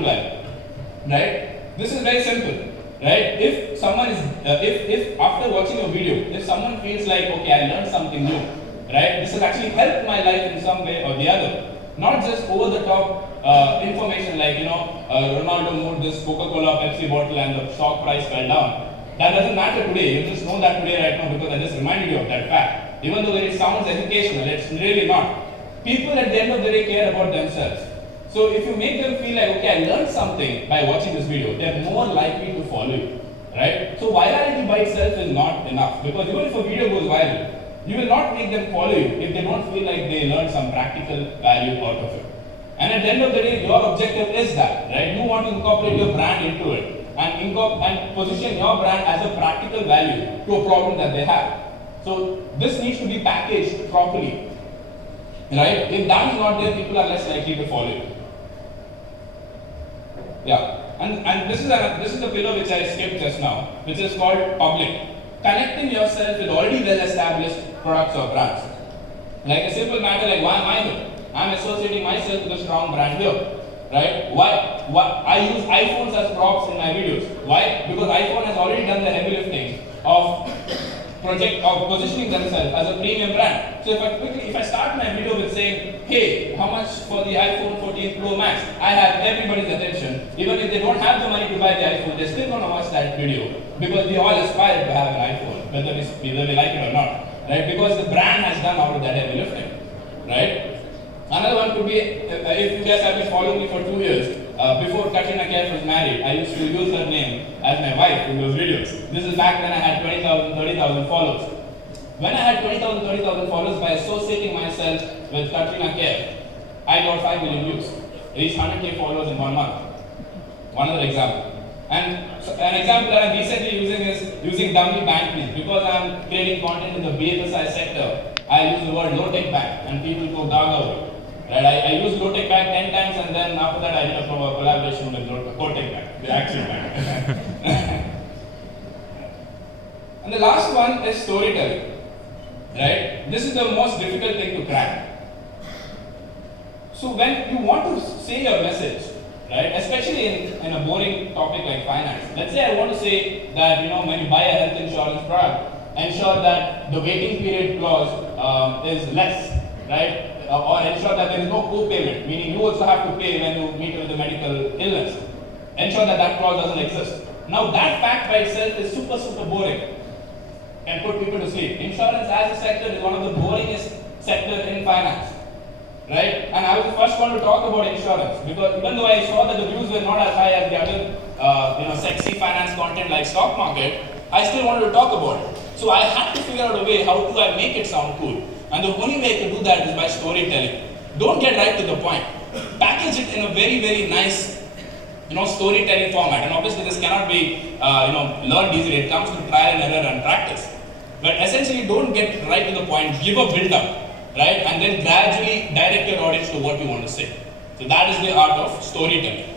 practical value, right? This is very simple, right? If someone is, if after watching a video, if someone feels like, okay, I learned something new, right? This has actually helped my life in some way or the other. Not just over the top information like, Ronaldo moved this Coca-Cola Pepsi bottle and the stock price fell down. That doesn't matter today. You just know that today right now because I just reminded you of that fact. Even though it sounds educational, it's really not. People at the end of the day care about themselves. So if you make them feel like, okay, I learned something by watching this video, they're more likely to follow you, right? So virality by itself is not enough, because even if a video goes viral, you will not make them follow you if they don't feel like they learned some practical value out of it. And at the end of the day, your objective is that, right? You want to incorporate your brand into it and position your brand as a practical value to a problem that they have. So this needs to be packaged properly, right? If that is not there, people are less likely to follow you. Yeah, and this is the pillar which I skipped just now, which is called public. Connecting yourself with already well-established products or brands. Like a simple matter like, why am I here? I'm associating myself with a strong brand here, right? Why I use iPhones as props in my videos. Why? Because iPhone has already done the heavy lifting of positioning themselves as a premium brand. So if I start my video with saying, hey, how much for the iPhone 14 Pro Max? I have everybody's attention. Even if they don't have the money to buy the iPhone, they're still going to watch that video because we all aspire to have an iPhone, whether we like it or not, right? Because the brand has done all of that heavy lifting, right? Another one could be, if you guys have been following me for 2 years, before Katrina Kaif was married, I used to use her name as my wife in those videos. This is back when I had 20,000, 30,000 followers. When I had 20,000, 30,000 followers, by associating myself with Katrina Kaif, I got 5 million views. Reached 100k followers in 1 month. One other example. And so an example that I'm recently using is using dummy bank names. Because I'm creating content in the BFSI sector, I use the word low-tech bank and people go gaga. Right? I used low-tech bank 10 times and then after that I did a collaboration with low-tech bank, the actual bank. And the last one is storytelling. Right? This is the most difficult thing to crack. So when you want to say your message, right, especially in a boring topic like finance, let's say I want to say that when you buy a health insurance product, ensure that the waiting period clause is less, right? Or ensure that there is no co-payment, meaning you also have to pay when you meet with the medical illness. Ensure that that clause doesn't exist. Now that fact by itself is super boring and put people to sleep. Insurance as a sector is one of the boringest sectors in finance, right? And I was the first one to talk about insurance because even though I saw that the views were not as high as the other sexy finance content like stock market, I still wanted to talk about it. So I had to figure out a way, how do I make it sound cool? And the only way to do that is by storytelling. Don't get right to the point. Package it in a very nice, storytelling format. And obviously this cannot be, learned easily. It comes to trial and error and practice. But essentially don't get right to the point. Give a build-up, right? And then gradually direct your audience to what you want to say. So that is the art of storytelling.